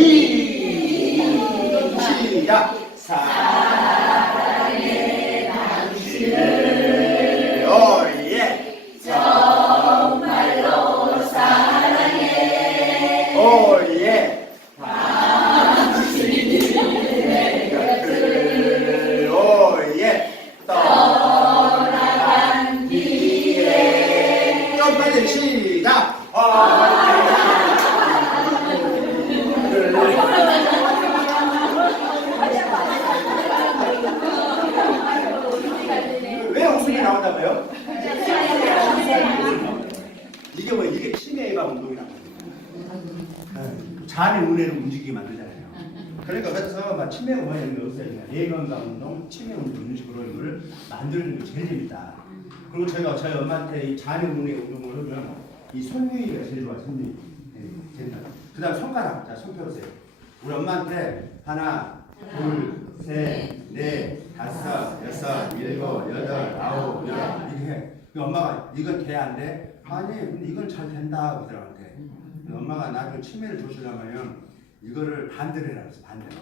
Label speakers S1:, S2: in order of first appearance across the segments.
S1: 위 시작 사랑해 당신을 오예 정말로 사랑해 오예 오예 떠나간 길에 좀 빨리 시작 왜 웃음이 나온다고요? 이게 뭐 이게 치매 예방 운동이라고 잔의 운해를 움직이게 만들잖아요. 그러니까 그래서 막 치매 원인을 없애냐 예방감 운동, 치매 운동 이런 식으로 이걸 만드는 게 제일 재밌다. 그리고 저희가 저희 엄마한테 이 잔의 운해 운동을 하면 이 손유이가 제일 좋아요. 손유이. 네, 재밌다. 그다음 손가락. 자, 손 펴보세요. 우리 엄마한테 하나, 둘, 셋, 넷, 다섯, 여섯, 일곱, 여덟, 아홉, 열 이렇게 해. 그 엄마가 이건 돼 안 돼? 아니, 근데 이건 잘 된다 그들한테. 엄마가 나중에 치매를 조심하면 이거를 반대로 해라 그랬어 반대로.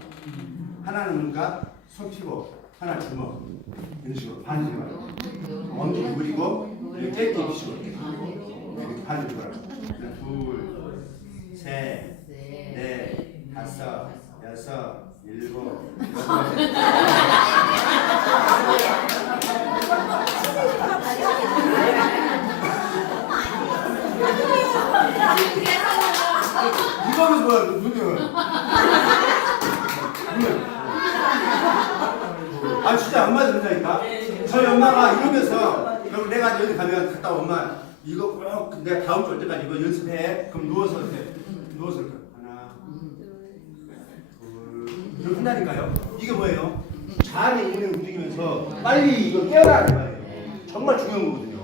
S1: 하나는 뭔가 손 피고 하나 주먹 이런 식으로 반대로. 원기 그리고 이렇게 이렇게 반대로 하라고. 둘, 셋, 넷, 다섯, 여섯, 일곱, 여덟. 이거는 뭐야, 눈은? 아 진짜 안 맞는다니까. 저희 엄마가 이러면서 그럼 내가 여기 가면 갔다 엄마 이거 꼭 내가 다음 주 올 때까지 이거 연습해. 그럼 누워서 이렇게 누워서 이렇게 하나, 둘 이렇게 한다니까요. 이게 뭐예요? 잔이 운에 움직이면서 빨리 이거 깨어나는 거예요. 정말 중요한 거거든요.